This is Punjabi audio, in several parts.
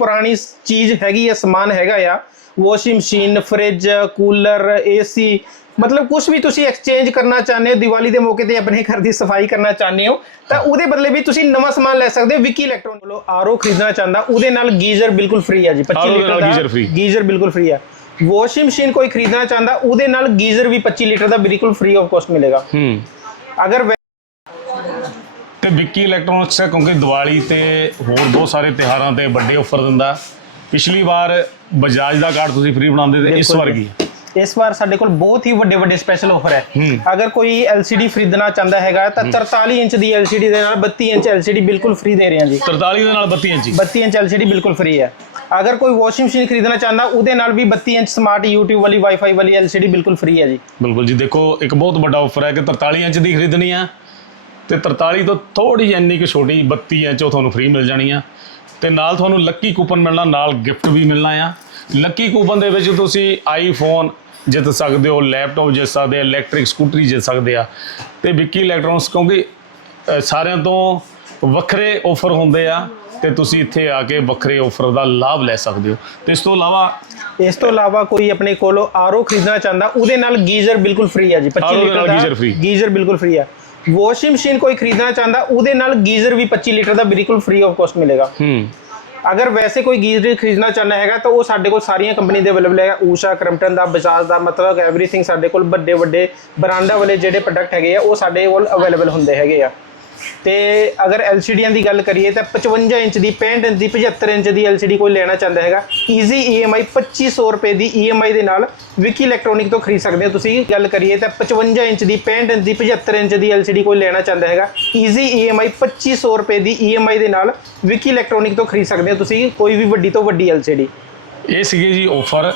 ਪੁਰਾਣੀ ਚੀਜ਼ ਹੈਗੀ ਆ ਸਮਾਨ ਹੈਗਾ ਆ। Washing machine fridge cooler AC ਮਤਲਬ ਕੁਝ ਵੀ ਤੁਸੀਂ ਐਕਸਚੇਂਜ ਕਰਨਾ ਚਾਹੁੰਦੇ ਹੋ ਦੀਵਾਲੀ ਦੇ ਮੌਕੇ ਤੇ ਆਪਣੇ ਘਰ ਦੀ ਸਫ਼ਾਈ ਕਰਨਾ ਚਾਹੁੰਦੇ ਹੋ ਤਾਂ ਉਹਦੇ ਬਦਲੇ ਵੀ ਤੁਸੀਂ ਨਵਾਂ ਸਮਾਨ ਲੈ ਸਕਦੇ ਹੋ ਵਿੱਕੀ ਇਲੈਕਟ੍ਰੋਨ ਕੋਲੋਂ ਆਰਓ ਖਰੀਦਣਾ ਚਾਹੁੰਦਾ ਉਹਦੇ ਨਾਲ ਗੀਜ਼ਰ ਬਿਲਕੁਲ ਫ੍ਰੀ ਆ ਜੀ 25 RO ਦੇ ਲੀਟਰ ਦਾ ਗੀਜ਼ਰ ਬਿਲਕੁਲ ਫ੍ਰੀ ਆ। ਵਾਸ਼ਿੰਗ ਮਸ਼ੀਨ ਕੋਈ ਖਰੀਦਣਾ ਚਾਹੁੰਦਾ ਉਹਦੇ ਨਾਲ ਗੀਜ਼ਰ ਵੀ 25 ਲੀਟਰ ਦਾ ਬਿਲਕੁਲ ਫ੍ਰੀ ਆਫ ਕਾਸਟ ਮਿਲੇਗਾ। ਹੂੰ। ਅਗਰ ਤੇ ਵਿੱਕੀ ਇਲੈਕਟ੍ਰੋਨਿਕਸ ਹੈ ਕਿਉਂਕਿ ਦੀਵਾਲੀ ਤੇ ਹੋਰ ਬਹੁਤ ਸਾਰੇ ਤਿਉਹਾਰਾਂ ਤੇ ਵੱਡੇ ਆਫਰ ਦਿੰਦਾ। ਪਿਛਲੀ ਵਾਰ ਬਜਾਜ ਦਾ ਕਾਰਡ ਤੁਸੀਂ ਫ੍ਰੀ ਬਣਾਉਂਦੇ ਤੇ ਇਸ ਵਾਰ ਕੀ? ਹੈ? ਇਸ ਵਾਰ ਸਾਡੇ ਕੋਲ ਬਹੁਤ ਹੀ ਵੱਡੇ ਵੱਡੇ ਸਪੈਸ਼ਲ ਆਫਰ ਹੈ। ਹੂੰ। ਅਗਰ ਕੋਈ LCD ਖਰੀਦਣਾ ਚਾਹੁੰਦਾ ਹੈਗਾ ਤਾਂ 43 ਇੰਚ ਦੀ LCD ਦੇ ਨਾਲ 32 ਇੰਚ LCD ਬਿਲਕੁਲ ਫ੍ਰੀ ਦੇ ਰਹੇ ਹਾਂ ਜੀ। 43 ਦੇ ਨਾਲ 32 ਇੰਚੀ 32 ਇੰਚ LCD ਬਿਲਕੁਲ ਫ੍ਰੀ ਹੈ। ਅਗਰ ਕੋਈ ਵਾਸ਼ਿੰਗ ਮਸ਼ੀਨ ਖਰੀਦਣਾ ਚਾਹੁੰਦਾ ਉਹਦੇ ਨਾਲ ਵੀ 32 ਇੰਚ ਸਮਾਰਟ YouTube ਵਾਲੀ Wi-Fi ਵਾਲੀ LCD ਬਿਲਕੁਲ ਫ੍ਰੀ ਹੈ ਜੀ। ਬਿਲਕੁਲ ਜੀ ਦੇਖੋ ਇੱਕ ਬਹੁਤ ਵੱਡਾ ਆਫਰ ਹੈ ਕਿ 43 ਇੰਚ ਦੀ ਖਰੀਦਣੀ ਆ ਤੇ 43 ਤੋਂ ਥੋੜੀ ਜਿਹੀ ਇੰਨੀ ਕਿ ਛੋਟੀ 32 ਇੰਚ ਉਹ ਤੁਹਾਨੂੰ ਫ੍ਰੀ ਮਿਲ ਜਾਣੀ ਆ। ਤੇ ਨਾਲ ਤੁਹਾਨੂੰ ਲੱਕੀ ਕੂਪਨ ਮਿਲਣਾ ਨਾਲ ਗਿਫਟ ਵੀ ਮਿਲਣਾ ਆ। ਲੱਕੀ ਕੂਪਨ ਦੇ ਵਿੱਚ ਤੁਸੀਂ ਆਈਫੋਨ ਜਿੱਤ ਸਕਦੇ ਹੋ ਲੈਪਟਾਪ ਜਿੱਤ ਸਕਦੇ ਆ ਇਲੈਕਟ੍ਰਿਕ ਸਕੂਟਰੀ ਜਿੱਤ ਸਕਦੇ ਆ। ਤੇ ਵਿੱਕੀ ਇਲੈਕਟ੍ਰੋਨਿਕਸ ਕਿਉਂਕਿ ਸਾਰਿਆਂ ਤੋਂ ਵੱਖਰੇ ਆਫਰ ਹੁੰਦੇ ਆ ਤੇ ਤੁਸੀਂ ਇੱਥੇ ਆ ਕੇ ਵੱਖਰੇ ਆਫਰ ਦਾ ਲਾਭ ਲੈ ਸਕਦੇ ਹੋ। ਤੇ ਇਸ ਤੋਂ ਇਲਾਵਾ ਇਸ ਤੋਂ ਇਲਾਵਾ ਕੋਈ ਆਪਣੇ ਕੋਲੋਂ ਆਰਓ ਖਰੀਦਣਾ ਚਾਹੁੰਦਾ ਉਹਦੇ ਨਾਲ ਗੀਜ਼ਰ ਬਿਲਕੁਲ ਫ੍ਰੀ ਹੈ ਜੀ 25 RO ਦੇ ਲੀਟਰ ਦਾ ਗੀਜ਼ਰ ਬਿਲਕੁਲ ਫ੍ਰੀ ਹੈ ਵਾਸ਼ਿੰਗ ਮਸ਼ੀਨ ਕੋਈ ਖਰੀਦਣਾ ਚਾਹੁੰਦਾ ਉਹਦੇ ਨਾਲ ਗੀਜ਼ਰ ਵੀ 25 ਲੀਟਰ ਦਾ ਬਿਲਕੁਲ ਫ੍ਰੀ ਆਫ ਕਾਸਟ ਮਿਲੇਗਾ। ਹੂੰ। ਅਗਰ ਵੈਸੇ ਕੋਈ ਗੀਜ਼ਰ ਖਰੀਦਣਾ ਚਾਹੁੰਦਾ ਹੈਗਾ ਤਾਂ ਉਹ ਸਾਡੇ ਕੋਲ ਸਾਰੀਆਂ ਕੰਪਨੀ ਦੇ ਅਵੇਲੇਬਲ ਹੈਗਾ। ਊਸ਼ਾ ਕ੍ਰਮਟਨ ਦਾ ਬਜਾਜ ਦਾ ਮਤਲਬ ਐਵਰੀਥਿੰਗ ਸਾਡੇ ਕੋਲ ਵੱਡੇ ਵੱਡੇ ਬ੍ਰਾਂਡਾਂ ਵਾਲੇ ਜਿਹੜੇ ਪ੍ਰੋਡਕਟ ਹੈਗੇ ਆ ਉਹ ਸਾਡੇ ਕੋਲ ਅਵੇਲੇਬਲ ਹੁੰਦੇ ਹੈਗੇ ਆ। ਤੇ ਅਗਰ LCDਆਂ ਦੀ ਗੱਲ ਕਰੀਏ ਤਾਂ 55 ਇੰਚ ਦੀ 65 ਇੰਚ ਦੀ 75 ਇੰਚ ਦੀ LCD ਕੋਈ ਲੈਣਾ ਚਾਹੁੰਦਾ ਹੈਗਾ ਈਜ਼ੀ EMI 2500 ਰੁਪਏ ਦੀ EMI ਦੇ ਨਾਲ ਵਿਕੀ ਇਲੈਕਟ੍ਰੋਨਿਕ ਤੋਂ ਖਰੀਦ ਸਕਦੇ ਹੋ ਤੁਸੀਂ। ਗੱਲ ਕਰੀਏ ਤਾਂ 55 ਇੰਚ ਦੀ 65 ਇੰਚ ਦੀ 75 ਇੰਚ ਦੀ LCD ਕੋਈ ਲੈਣਾ ਚਾਹੁੰਦਾ ਹੈਗਾ ਈਜ਼ੀ EMI 2500 ਰੁਪਏ ਦੀ EMI ਦੇ ਨਾਲ ਵਿਕੀ ਇਲੈਕਟ੍ਰੋਨਿਕ ਤੋਂ ਖਰੀਦ ਸਕਦੇ ਹੋ ਤੁਸੀਂ, ਕੋਈ ਵੀ ਵੱਡੀ ਤੋਂ ਵੱਡੀ LCD ਇਹ ਸੀਗੇ ਜੀ ਆਫਰ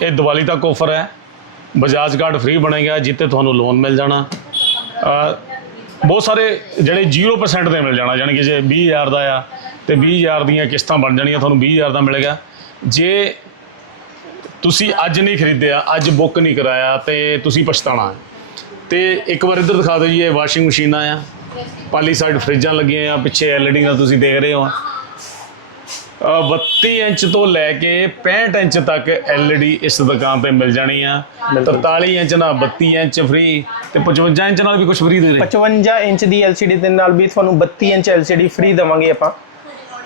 ਇਹ ਦੀਵਾਲੀ ਤੱਕ ਆਫਰ ਹੈ। ਬਜਾਜ ਕਾਰਡ ਫ੍ਰੀ ਬਣੇਗਾ ਜਿੱਤੇ ਤੁਹਾਨੂੰ ਲੋਨ ਮਿਲ ਜਾਣਾ। ਬਹੁਤ ਸਾਰੇ ਜਿਹੜੇ 0% ਦੇ ਮਿਲ ਜਾਣਾ ਯਾਨੀ ਕਿ ਜੇ 20000 ਦਾ ਆ ਤੇ 20000 ਦੀਆਂ ਕਿਸ਼ਤਾਂ ਬਣ ਜਾਣੀਆਂ, ਤੁਹਾਨੂੰ 20000 ਦਾ ਮਿਲੇਗਾ ਜੇ ਤੁਸੀਂ ਅੱਜ ਨਹੀਂ ਖਰੀਦਿਆ, ਅੱਜ ਬੁੱਕ ਨਹੀਂ ਕਰਾਇਆ ਤੇ ਤੁਸੀਂ ਪਛਤਾਣਾ ਹੈ। ਤੇ ਇੱਕ ਵਾਰ ਇੱਧਰ ਦਿਖਾ ਦਿਓ ਜੀ, ਇਹ ਵਾਸ਼ਿੰਗ ਮਸ਼ੀਨਾਂ ਆ। ਪਾਲੀ ਸਾਈਡ ਫਰਿੱਜਾਂ ਲੱਗੀਆਂ ਆ, ਪਿੱਛੇ ਐਲਈਡੀ ਨਾਲ ਤੁਸੀਂ ਦੇਖ ਰਹੇ ਹੋ। 32 ਇੰਚ ਤੋਂ ਲੈ ਕੇ 65 ਇੰਚ ਤੱਕ LED ਇਸ ਦੁਕਾਨ ਤੇ ਮਿਲ ਜਾਣੀ ਆ। 43 ਇੰਚ ਨਾਲ 32 ਇੰਚ ਫ੍ਰੀ ਤੇ 55 ਇੰਚ ਨਾਲ ਵੀ ਕੁਝ ਫ੍ਰੀ ਦੇ ਰਹੇ 55 ਇੰਚ ਦੀ LCD ਦੇ ਨਾਲ ਵੀ ਤੁਹਾਨੂੰ 32 ਇੰਚ LCD ਫ੍ਰੀ ਦਵਾਂਗੇ ਆਪਾਂ।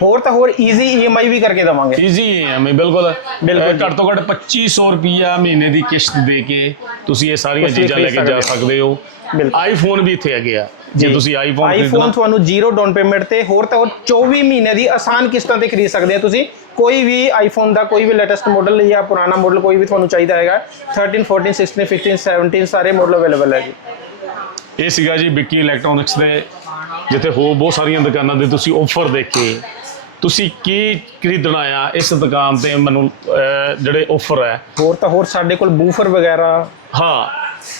ਹੋਰ ਤਾਂ ਹੋਰ ਈਜ਼ੀ EMI ਵੀ ਕਰਕੇ ਦਵਾਂਗੇ। ਈਜ਼ੀ ਹੈ ਮੈਂ ਬਿਲਕੁਲ ਬਿਲਕੁਲ ਘੱਟ ਤੋਂ ਘੱਟ 2500 ਰੁਪਿਆ ਮਹੀਨੇ ਦੀ ਕਿਸ਼ਤ ਦੇ ਕੇ ਤੁਸੀਂ ਇਹ ਸਾਰੀਆਂ ਤੁਸੀਂ ਚੀਜ਼ਾਂ ਲੈ ਕੇ ਜਾ ਸਕਦੇ ਹੋ। ਬਿਲਕੁਲ। ਆਈਫੋਨ ਵੀ ਇੱਥੇ ਹੈਗੇ ਆ। ਜੇ ਜੀ। ਤੁਸੀਂ ਆਈਫੋਨ ਆਈਫੋਨ ਖਰੀਦਣਾ ਤੁਹਾਨੂੰ ਜ਼ੀਰੋ ਡਾਊਨ ਪੇਮੈਂਟ ਤੇ ਹੋਰ ਤਾਂ ਹੋਰ 24 ਮਹੀਨੇ ਦੀ ਆਸਾਨ ਕਿਸ਼ਤਾਂ ਤੇ ਖਰੀਦ ਸਕਦੇ ਆ ਤੁਸੀਂ। ਕੋਈ ਵੀ ਆਈਫੋਨ ਦਾ ਕੋਈ ਵੀ ਲੇਟੈਸਟ ਮਾਡਲ ਜਾਂ ਪੁਰਾਣਾ ਮਾਡਲ ਕੋਈ ਵੀ ਤੁਹਾਨੂੰ ਚਾਹੀਦਾ ਹੈਗਾ। 13 14 16 15 17 ਸਾਰੇ ਮਾਡਲ ਅਵੇਲੇਬਲ ਹੈ ਜੀ। ਇਹ ਸੀਗਾ ਜੀ ਵਿੱਕੀ ਇਲੈਕਟ੍ਰੋਨਿਕਸ ਦੇ ਜਿੱਥੇ ਹੋਰ ਬਹੁਤ ਸਾਰੀਆਂ ਦੁਕਾਨਾਂ ਦੇ ਤੁਸੀਂ ਆਫਰ ਦੇਖੇ। ਤੁਸੀਂ ਕੀ ਖਰੀਦਣਾ ਆ ਇਸ ਦੁਕਾਨ ਤੇ ਮੈਨੂੰ ਅਹ, ਜਿਹੜੇ ਆਫਰ ਹੈ? ਹੋਰ ਤਾਂ ਹੋਰ ਸਾਡੇ ਕੋਲ ਬੂਫਰ ਵਗੈਰਾ। ਹਾਂ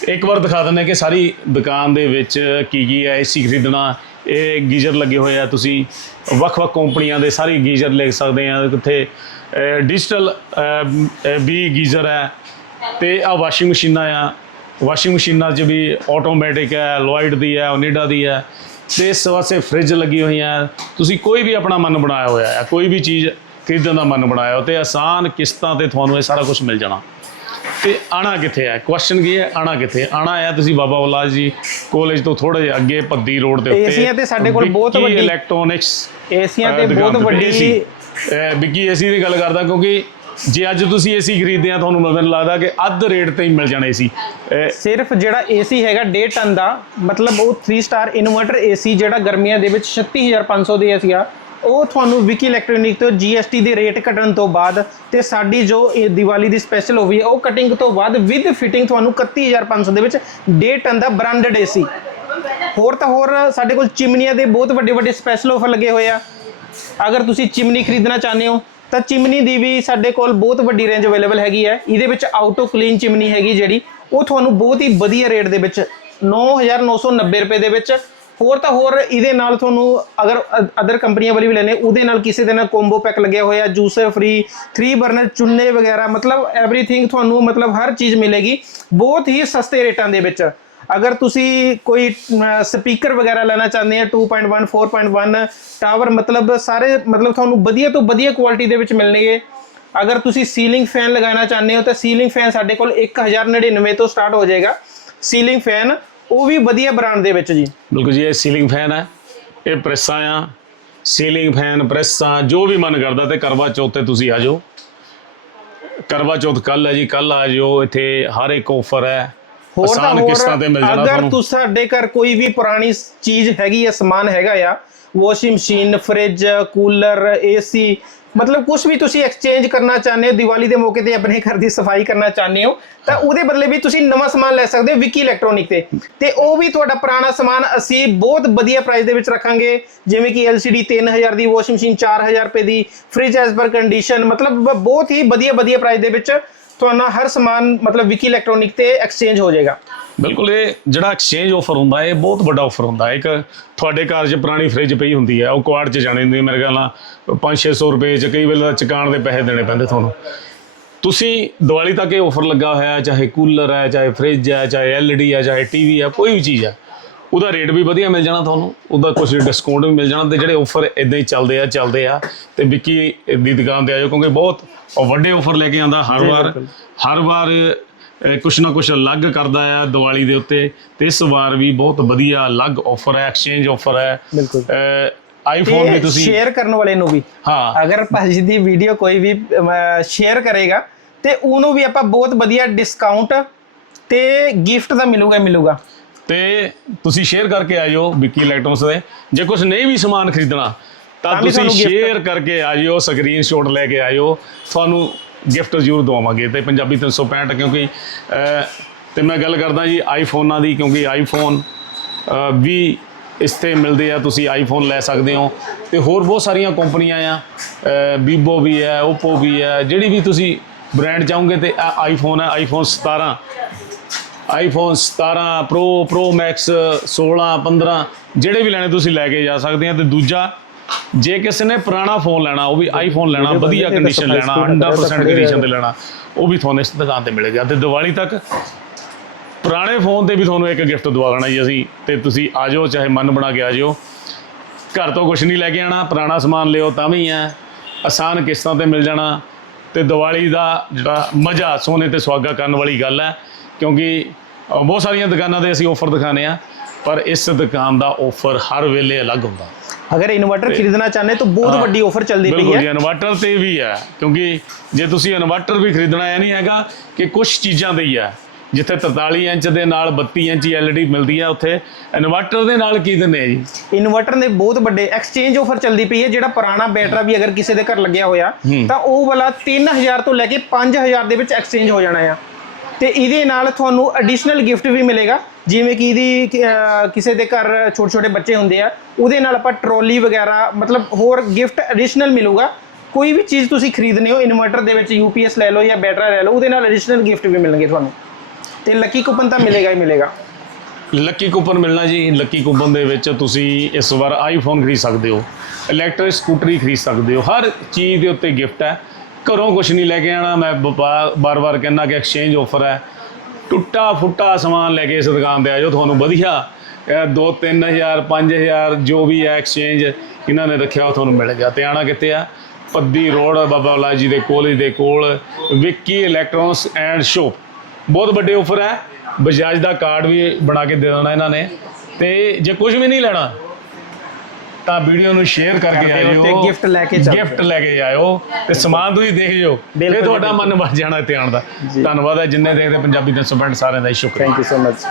ਇੱਕ ਵਾਰ ਦਿਖਾ ਦਿੰਦੇ ਕਿ ਸਾਰੀ ਦੁਕਾਨ ਦੇ ਵਿੱਚ ਕੀ ਕੀ ਹੈ ਏਸੀ ਖਰੀਦਣਾ ਇਹ ਗੀਜ਼ਰ ਲੱਗੇ ਹੋਏ ਆ ਤੁਸੀਂ। ਵੱਖ-ਵੱਖ ਕੰਪਨੀਆਂ ਦੇ ਸਾਰੇ ਗੀਜ਼ਰ ਲੈ ਸਕਦੇ ਆ ਕਿੱਥੇ ਡਿਜੀਟਲ ਵੀ ਗੀਜ਼ਰ ਹੈ ਤੇ ਆ ਵਾਸ਼ਿੰਗ ਮਸ਼ੀਨਾਂ ਆ। ਵਾਸ਼ਿੰਗ ਮਸ਼ੀਨਾਂ 'ਚ ਵੀ ਆਟੋਮੈਟਿਕ ਹੈ ਲੋਇਡ ਦੀ ਹੈ ਓਨੀਡਾ ਦੀ ਹੈ। ਤੇ ਇਸ ਵਾਸਤੇ ਫ੍ਰਿਜ ਲੱਗੀ ਹੋਈਆਂ ਤੁਸੀਂ ਕੋਈ ਵੀ ਆਪਣਾ ਮਨ ਬਣਾਇਆ ਹੋਇਆ ਹੈ ਕੋਈ ਵੀ ਚੀਜ਼ ਖਰੀਦਣ ਦਾ ਮਨ ਬਣਾਇਆ ਹੋ ਤੇ ਆਸਾਨ ਕਿਸ਼ਤਾਂ ਤੇ ਤੁਹਾਨੂੰ ਇਹ ਸਾਰਾ ਕੁਝ ਮਿਲ ਜਾਣਾ। ਤੇ ਆਣਾ ਕਿੱਥੇ ਹੈ? ਕੁਐਸਚਨ ਕੀ ਹੈ? ਆਣਾ ਕਿੱਥੇ? ਆਣਾ ਹੈ ਤੁਸੀਂ ਬਾਬਾ ਉਲਾਜ ਜੀ ਕਾਲਜ ਤੋਂ ਥੋੜਾ ਜਿਹਾ ਅੱਗੇ ਭੱਦੀ ਰੋਡ ਦੇ ਉੱਤੇ। ਏਸੀਆਂ ਤੇ ਸਾਡੇ ਕੋਲ ਬਹੁਤ ਵੱਡੀ- ਇਲੈਕਟ੍ਰੋਨਿਕਸ ਏਸੀਆਂ ਤੇ ਬਹੁਤ ਵੱਡੀ ਵਿੱਕੀ ਏਸੀ ਦੀ ਗੱਲ ਕਰਦਾ ਕਿਉਂਕਿ ਜੇ ਅੱਜ ਤੁਸੀਂ ਏਸੀ ਖਰੀਦਦੇ ਆ, ਤੁਹਾਨੂੰ ਮੈਨੂੰ ਲੱਗਦਾ ਕਿ ਅੱਧ ਰੇਟ ਤੇ ਹੀ ਮਿਲ ਜਾਣਾ ਏਸੀ ਸਿਰਫ ਜਿਹੜਾ ਏਸੀ ਹੈਗਾ 1.5 ਟਨ ਦਾ, ਮਤਲਬ ਉਹ 3 ਸਟਾਰ ਇਨਵਰਟਰ ਏਸੀ ਜਿਹੜਾ ਗਰਮੀਆਂ ਦੇ ਵਿੱਚ 36500 ਦੇ ਸੀਗਾ, ਉਹ ਤੁਹਾਨੂੰ ਵਿਕੀ ਇਲੈਕਟ੍ਰੋਨਿਕ ਤੋਂ GST ਦੇ ਰੇਟ ਘਟਣ ਤੋਂ ਬਾਅਦ ਤੇ ਸਾਡੀ ਜੋ ਇਹ ਦੀਵਾਲੀ ਦੀ ਸਪੈਸ਼ਲ ਹੋਈ ਹੈ, ਉਹ ਕਟਿੰਗ ਤੋਂ ਬਾਅਦ ਵਿਦ ਫਿਟਿੰਗ ਤੁਹਾਨੂੰ 31500 ਦੇ ਵਿੱਚ 1.5 ਟਨ ਦਾ ਬ੍ਰਾਂਡਡ ਏਸੀ ਹੋਰ ਤਾਂ ਹੋਰ ਸਾਡੇ ਕੋਲ ਚਿਮਨੀਆਂ ਦੇ ਬਹੁਤ ਵੱਡੇ ਵੱਡੇ ਸਪੈਸ਼ਲ ਆਫਰ ਲੱਗੇ ਹੋਏ ਆ। ਅਗਰ ਤੁਸੀਂ ਚਿਮਨੀ ਖਰੀਦਣਾ ਚਾਹੁੰਦੇ ਹੋ ਤਾਂ ਚਿਮਨੀ ਦੀ ਵੀ ਸਾਡੇ ਕੋਲ ਬਹੁਤ ਵੱਡੀ ਰੇਂਜ ਅਵੇਲੇਬਲ ਹੈਗੀ ਹੈ। ਇਹਦੇ ਵਿੱਚ ਆਟੋ ਕਲੀਨ ਚਿਮਨੀ ਹੈਗੀ ਜਿਹੜੀ, ਉਹ ਤੁਹਾਨੂੰ ਬਹੁਤ ਹੀ ਵਧੀਆ ਰੇਟ ਦੇ ਵਿੱਚ 9990 ਰੁਪਏ ਦੇ ਵਿੱਚ। ਹੋਰ ਤਾਂ ਹੋਰ ਇਹਦੇ ਨਾਲ ਤੁਹਾਨੂੰ ਅਗਰ ਅਦਰ ਕੰਪਨੀਆਂ ਵਾਲੀ ਵੀ ਲੈਣੇ ਉਹਦੇ ਨਾਲ ਕਿਸੇ ਦੇ ਨਾਲ ਕੋਂਬੋ ਪੈਕ ਲੱਗਿਆ ਹੋਇਆ ਜੂਸਰ ਫ੍ਰੀ 3 ਬਰਨਰ ਚੁੰਨੇ ਵਗੈਰਾ, ਮਤਲਬ ਐਵਰੀਥਿੰਗ ਤੁਹਾਨੂੰ ਮਤਲਬ ਹਰ ਚੀਜ਼ ਮਿਲੇਗੀ। ਬਹੁਤ ਹੀ ਸਸਤੇ ਰੇਟਾਂ ਦੇ ਵਿੱਚ। ਅਗਰ ਤੁਸੀਂ ਕੋਈ ਸਪੀਕਰ ਵਗੈਰਾ ਲੈਣਾ ਚਾਹੁੰਦੇ ਆ 2.1 4.1 ਟਾਵਰ ਮਤਲਬ ਸਾਰੇ, ਮਤਲਬ ਤੁਹਾਨੂੰ ਵਧੀਆ ਤੋਂ ਵਧੀਆ ਕੁਆਲਿਟੀ ਦੇ ਵਿੱਚ ਮਿਲਣਗੇ। ਅਗਰ ਤੁਸੀਂ ਸੀਲਿੰਗ ਫੈਨ ਲਗਾਉਣਾ ਚਾਹੁੰਦੇ ਹੋ, ਤਾਂ ਸੀਲਿੰਗ ਫੈਨ ਸਾਡੇ ਕੋਲ 1099 ਤੋਂ ਸਟਾਰਟ ਹੋ ਜਾਏਗਾ। ਸੀਲਿੰਗ ਫੈਨ ਉਹ ਵੀ ਵਧੀਆ ਬ੍ਰਾਂਡ ਦੇ ਵਿੱਚ ਜੀ। ਬਿਲਕੁਲ ਜੀ, ਇਹ ਸੀਲਿੰਗ ਫੈਨ ਹੈ। ਇਹ ਪ੍ਰੈਸਾਂ ਆ। ਸੀਲਿੰਗ ਫੈਨ ਪ੍ਰੈਸਾਂ, ਜੋ ਵੀ ਮਨ ਕਰਦਾ ਤੇ ਕਰਵਾ ਚੌਥ ਤੇ ਤੁਸੀਂ ਆ ਜਾਓ। ਕਰਵਾ ਚੌਥ ਕੱਲ ਹੈ ਜੀ ਕੱਲ ਆ ਜਾਓ। ਇੱਥੇ ਹਰ ਇੱਕ ਆਫਰ ਹੈ। ਹੋਰ ਤਾਂ ਆਸਾਨ ਹੋਰ ਕਿਸ਼ਤਾਂ ਤੇ ਮਿਲ ਜਾਣਾ ਅਗਰ ਤੁਹਾਨੂੰ। ਤੁਸੀਂ ਸਾਡੇ ਘਰ ਕੋਈ ਵੀ ਪੁਰਾਣੀ ਚੀਜ਼ ਹੈਗੀ ਹੈ ਸਮਾਨ ਹੈਗਾ ਆ washing machine fridge cooler AC ਮਤਲਬ ਕੁਝ ਵੀ ਤੁਸੀਂ ਐਕਸਚੇਂਜ ਕਰਨਾ ਚਾਹੁੰਦੇ ਹੋ ਦੀਵਾਲੀ ਦੇ ਮੌਕੇ ਤੇ ਆਪਣੇ ਘਰ ਦੀ ਸਫ਼ਾਈ ਕਰਨਾ ਚਾਹੁੰਦੇ ਹੋ ਤਾਂ ਉਹਦੇ ਬਦਲੇ ਵੀ ਤੁਸੀਂ ਨਵਾਂ ਸਮਾਨ ਲੈ ਸਕਦੇ ਹੋ ਵਿਕੀ ਇਲੈਕਟ੍ਰੋਨਿਕ ਤੇ। ਤੇ ਉਹ ਵੀ ਤੁਹਾਡਾ ਪੁਰਾਣਾ ਸਮਾਨ ਅਸੀਂ ਬਹੁਤ ਵਧੀਆ ਪ੍ਰਾਈਸ ਦੇ ਵਿੱਚ ਰੱਖਾਂਗੇ ਜਿਵੇਂ ਕਿ LCD 3000 ਦੀ ਵਾਸ਼ਿੰਗ ਮਸ਼ੀਨ 4000 ਰੁਪਏ ਦੀ ਫ੍ਰਿਜ ਐਸ ਪਰ ਕੰਡੀਸ਼ਨ ਮਤਲਬ ਬ- ਬਹੁਤ ਹੀ ਵਧੀਆ ਵਧੀਆ ਪ੍ਰਾਈਸ ਦੇ ਵਿੱਚ ਤੁਹਾਨੂੰ ਹਰ ਸਮਾਨ, ਮਤਲਬ ਵਿਕੀ ਇਲੈਕਟ੍ਰੋਨਿਕ ਤੇ ਐਕਸਚੇਂਜ ਹੋ ਜਾਏਗਾ। ਬਿਲਕੁਲ, ਇਹ ਜਿਹੜਾ ਐਕਸਚੇਂਜ ਆਫਰ ਹੁੰਦਾ, ਇਹ ਬਹੁਤ ਵੱਡਾ ਆਫਰ ਹੁੰਦਾ ਇੱਕ ਤੁਹਾਡੇ ਘਰ 'ਚ ਪੁਰਾਣੀ ਫ੍ਰਿਜ ਪਈ ਹੁੰਦੀ ਹੈ, ਉਹ ਕੁਆੜ 'ਚ ਜਾਣੀ ਹੁੰਦੀ ਹੈ, ਮੇਰੇ ਖਿਆਲ ਨਾਲ 5-600 ਰੁਪਏ 'ਚ ਕਈ ਵੇਲੇ ਤਾਂ ਚਕਾਣ ਦੇ ਪੈਸੇ ਦੇਣੇ ਪੈਂਦੇ ਤੁਹਾਨੂੰ। ਤੁਸੀਂ ਦੀਵਾਲੀ ਤੱਕ ਇਹ ਆਫਰ ਲੱਗਾ ਹੋਇਆ ਚਾਹੇ ਕੂਲਰ ਹੈ, ਚਾਹੇ ਫ੍ਰਿਜ ਹੈ, ਚਾਹੇ ਐਲਈਡੀ ਹੈ, ਚਾਹੇ ਟੀਵੀ ਹੈ, ਕੋਈ ਵੀ ਚੀਜ਼ ਹੈ। ਉਹਦਾ ਰੇਟ ਵੀ ਵਧੀਆ ਮਿਲ ਜਾਣਾ ਤੁਹਾਨੂੰ ਉਹਦਾ ਕੁਝ ਡਿਸਕਾਊਂਟ ਵੀ ਮਿਲ ਜਾਣਾ ਤੇ ਜਿਹੜੇ ਆਫਰ ਇਦਾਂ ਹੀ ਚੱਲਦੇ ਆ ਚੱਲਦੇ ਆ ਤੇ ਵਿੱਕੀ ਦੀ ਦੁਕਾਨ ਤੇ ਆਇਓ ਕਿਉਂਕਿ ਬਹੁਤ ਵੱਡੇ ਆਫਰ ਲੈ ਕੇ ਆਉਂਦਾ ਹਰ ਵਾਰ ਹਰ ਵਾਰ ਕੁਛ ਨਾ ਕੁਛ ਅਲੱਗ ਕਰਦਾ ਆ ਦੀਵਾਲੀ ਦੇ ਉੱਤੇ ਤੇ ਇਸ ਵਾਰ ਵੀ ਬਹੁਤ ਵਧੀਆ ਅਲੱਗ ਆਫਰ ਹੈ ਐਕਸਚੇਂਜ ਆਫਰ ਹੈ। ਬਿਲਕੁਲ। ਆਈਫੋਨ ਵੀ ਤੁਸੀਂ ਸ਼ੇਅਰ ਕਰਨ ਵਾਲੇ ਨੂੰ ਵੀ। ਹਾਂ। ਅਗਰ ਭਾਜੀ ਦੀ ਵੀਡੀਓ ਕੋਈ ਵੀ ਸ਼ੇਅਰ ਕਰੇਗਾ ਤੇ ਉਹਨੂੰ ਵੀ ਆਪਾਂ ਬਹੁਤ ਵਧੀਆ ਡਿਸਕਾਊਂਟ ਤੇ ਗਿਫਟ ਦਾ ਮਿਲੂਗਾ ਮਿਲੂਗਾ। ਤੇ ਤੁਸੀਂ ਸ਼ੇਅਰ ਕਰਕੇ ਆਇਓ ਵਿੱਕੀ ਇਲੈਕਟ੍ਰੋਨਿਕਸ ਦੇ। ਜੇ ਕੁਝ ਨਹੀਂ ਵੀ ਸਮਾਨ ਖਰੀਦਣਾ ਤਾਂ ਤਾਂ ਵੀ ਤੁਸੀਂ ਤੁਹਾਨੂੰ gift- ਸ਼ੇਅਰ ਕਰਕੇ ਆਇਓ ਸਕਰੀਨਸ਼ਾਟ ਲੈ ਕੇ ਆਇਓ। ਤੁਹਾਨੂੰ ਗਿਫਟ ਜ਼ਰੂਰ ਦਵਾਵਾਂਗੇ ਤੇ ਪੰਜਾਬੀ 365 ਕਿਉਂਕਿ ਅਹ, ਤੇ ਮੈਂ ਗੱਲ ਕਰਦਾ ਜੀ ਆਈਫੋਨਾਂ ਦੀ ਕਿਉਂਕਿ ਆਈਫੋਨ ਅਹ, ਵੀ ਇਸ ਤੇ ਮਿਲਦੇ ਆ ਤੁਸੀਂ ਆਈਫੋਨ ਲੈ ਸਕਦੇ ਹੋ। ਤੇ ਹੋਰ ਬਹੁਤ ਸਾਰੀਆਂ ਕੰਪਨੀਆਂ ਆ ਵੀਵੋ ਵੀ ਹੈ ਓਪੋ ਵੀ ਹੈ ਜਿਹੜੀ ਵੀ ਤੁਸੀਂ ਬ੍ਰਾਂਡ ਚਾਹੋਗੇ ਤੇ ਆਈਫੋਨ ਹੈ iPhone 17 iPhone 17 pro pro max 16 15 ਜਿਹੜੇ ਵੀ ਲੈਣੇ ਤੁਸੀਂ ਲੈ ਕੇ ਜਾ ਸਕਦੇ ਆ ਤੇ ਦੂਜਾ ਜੇ ਕਿਸੇ ਨੇ ਪੁਰਾਣਾ ਫੋਨ ਲੈਣਾ ਉਹ ਵੀ ਆਈਫੋਨ ਲੈਣਾ ਵਧੀਆ ਕੰਡੀਸ਼ਨ ਲੈਣਾ ਸਪੀਡ ਅੰਦਰ 100% ਖੜੇ ਕੰਡੀਸ਼ਨ ਤੇ ਲੈਣਾ ਉਹ ਵੀ ਤੁਹਾਨੂੰ ਇਸ ਦੁਕਾਨ ਤੇ ਮਿਲੇਗਾ ਤੇ ਦੀਵਾਲੀ ਤੱਕ ਪੁਰਾਣੇ ਫੋਨ ਤੇ ਵੀ ਤੁਹਾਨੂੰ ਇੱਕ ਗਿਫਟ ਦਵਾ ਲੈਣਾ ਜੀ ਅਸੀਂ ਤੇ ਤੁਸੀਂ ਆ ਜਾਓ ਚਾਹੇ ਮਨ ਬਣਾ ਕੇ ਆ ਜਾਓ ਘਰ ਤੋਂ ਕੁਝ ਨਹੀਂ ਲੈ ਕੇ ਆਣਾ ਪੁਰਾਣਾ ਸਮਾਨ ਲਿਓ ਤਾਂ ਵੀ ਹੈ ਆਸਾਨ ਕਿਸ਼ਤਾਂ ਤੇ ਮਿਲ ਜਾਣਾ। ਤੇ ਦੀਵਾਲੀ ਦਾ ਜਿਹੜਾ ਮਜ਼ਾ ਸੋਨੇ ਤੇ ਸੁਹਾਗਾ ਕਰਨ ਵਾਲੀ ਗੱਲ ਹੈ ਕਿਉਂਕਿ ਬਹੁਤ ਸਾਰੀਆਂ ਦੁਕਾਨਾਂ ਤੇ ਅਸੀਂ ਆਫਰ ਦਿਖਾਣੇ ਆ ਪਰ ਇਸ ਦੁਕਾਨ ਦਾ ਆਫਰ ਹਰ ਵੇਲੇ ਅਲੱਗ ਹੁੰਦਾ। ਅਗਰ ਇਨਵਰਟਰ ਖਰੀਦਣਾ ਚਾਹੁੰਦੇ ਤਾਂ ਬਹੁਤ ਵੱਡੀ ਆਫਰ ਚੱਲਦੀ ਪਈ ਬਿਲਕੁਲ ਹੈ ਜੀ ਇਨਵਰਟਰ ਤੇ ਵੀ ਹੈ ਕਿਉਂਕਿ ਜੇ ਤੁਸੀਂ ਇਨਵਰਟਰ ਵੀ ਖਰੀਦਣਾ ਹੈ ਨਹੀਂ ਹੈਗਾ ਕਿ ਕੁਝ ਚੀਜ਼ਾਂ ਤੇ ਹੀ ਹੈ। ਜਿੱਥੇ 43 ਇੰਚ ਦੇ ਨਾਲ 32 ਇੰਚ ਐਲਈਡੀ ਮਿਲਦੀ ਹੈ ਉੱਥੇ ਇਨਵਰਟਰ ਦੇ ਨਾਲ ਕੀ ਦਿੰਦੇ ਆ ਜੀ? ਇਨਵਰਟਰ ਦੇ ਬਹੁਤ ਵੱਡੇ ਐਕਸਚੇਂਜ ਆਫਰ ਚੱਲਦੀ ਪਈ ਹੈ ਜਿਹੜਾ ਪੁਰਾਣਾ ਬੈਟਰਾ ਵੀ ਅਗਰ ਕਿਸੇ ਦੇ ਘਰ ਲੱਗਿਆ ਹੋਇਆ ਤਾਂ ਉਹ ਵਾਲਾ 3000 ਤੋਂ ਲੈ ਕੇ 5000 ਦੇ ਵਿੱਚ ਐਕਸਚੇਂਜ ਹੋ ਜਾਣਾ ਆ। ਤੇ ਇਹਦੇ ਨਾਲ ਤੁਹਾਨੂੰ ਐਡੀਸ਼ਨਲ ਗਿਫਟ ਵੀ ਮਿਲੇਗਾ। ਜਿਵੇਂ ਕਿ ਇਹਦੀ ਅਹ, ਕਿਸੇ ਦੇ ਘਰ ਛੋਟੇ ਛੋਟੇ ਬੱਚੇ ਹੁੰਦੇ ਆ ਉਹਦੇ ਨਾਲ ਆਪਾਂ ਟਰੋਲੀ ਵਗੈਰਾ ਮਤਲਬ ਹੋਰ ਗਿਫਟ ਐਡੀਸ਼ਨਲ ਮਿਲੂਗਾ। ਕੋਈ ਵੀ ਚੀਜ਼ ਤੁਸੀਂ ਖਰੀਦਣੀ ਹੋ ਇਨਵਰਟਰ ਦੇ ਵਿੱਚ ਯੂਪੀਐਸ ਲੈ ਲਓ ਜਾਂ ਬੈਟਰਾ ਲੈ ਲਓ ਉਹਦੇ ਨਾਲ ਐਡੀਸ਼ਨਲ ਗਿਫਟ ਵੀ ਮਿਲਣਗੇ ਤੁਹਾਨੂੰ। ਤੇ ਲੱਕੀ ਕੂਪਨ ਤਾਂ ਮਿਲੇਗਾ ਹੀ ਮਿਲੇਗਾ। ਲੱਕੀ ਕੂਪਨ ਮਿਲਣਾ ਜੀ ਲੱਕੀ ਕੂਪਨ ਦੇ ਵਿੱਚ ਤੁਸੀਂ ਇਸ ਵਾਰ ਆਈਫੋਨ ਖਰੀਦ ਸਕਦੇ ਹੋ ਇਲੈਕਟ੍ਰਿਕ ਸਕੂਟਰੀ ਖਰੀਦ ਸਕਦੇ ਹੋ ਹਰ ਚੀਜ਼ ਦੇ ਉੱਤੇ ਗਿਫਟ ਹੈ। ਘਰੋਂ ਕੁਝ ਨਹੀਂ ਲੈ ਕੇ ਆਣਾ ਮੈਂ ਬਾਰ-ਬਾਰ ਕਹਿੰਦਾ ਕਿ ਐਕਸਚੇਂਜ ਆਫਰ ਹੈ। ਟੁੱਟਾ ਫੁੱਟਾ ਸਮਾਨ ਲੈ ਕੇ ਇਸ ਦੁਕਾਨ ਤੇ ਆਜੋ ਤੁਹਾਨੂੰ ਵਧੀਆ 2 3000 5000 ਜੋ ਵੀ ਹੈ ਐਕਸਚੇਂਜ ਇਹਨਾਂ ਨੇ ਰੱਖਿਆ, ਉਹ ਤੁਹਾਨੂੰ ਮਿਲ ਗਿਆ। ਤੇ ਆਣਾ ਕਿੱਥੇ ਆ? ਪੱਦੀ ਰੋਡ, ਬਾਬਾ ਬਲਾ ਜੀ ਦੇ ਕੋਲ ਦੇ ਕੋਲ, ਵਿੱਕੀ ਇਲੈਕਟ੍ਰੋਨਿਕਸ ਐਂਡ ਸ਼ੋਪ ਬਹੁਤ ਵੱਡੇ ਆਫਰ ਹੈ। ਬਜਾਜ ਦਾ ਕਾਰਡ ਵੀ ਬਣਾ ਕੇ ਦੇ ਦੇਣਾ ਇਹਨਾਂ ਨੇ। ਤੇ ਜੇ ਕੁਝ ਵੀ ਨਹੀਂ ਲੈਣਾ ਤਾਂ ਵੀਡੀਓ ਨੂੰ ਸ਼ੇਅਰ ਕਰਕੇ ਆਇਓ ਤੇ gift ਲੈ ਕੇ ਚੱਲਦੇ ਗਿਫਟ ਲੈ ਕੇ ਆਇਓ ਤੇ ਸਮਾਨ ਤੁਸੀਂ ਦੇਖ ਜਾਓ ਬਿਲਕੁਲ, ਤੁਹਾਡਾ ਮਨ ਵੱਜ ਜਾਣਾ ਇੱਥੇ ਆਉਣ ਦਾ। ਧੰਨਵਾਦ ਹੈ ਜਿੰਨੇ ਦੇਖਦੇ ਪੰਜਾਬੀ ਦੇ ਸਬੰਧ ਸਾਰਿਆਂ ਦਾ ਸ਼ੁਕਰੀਆ। Thank you so much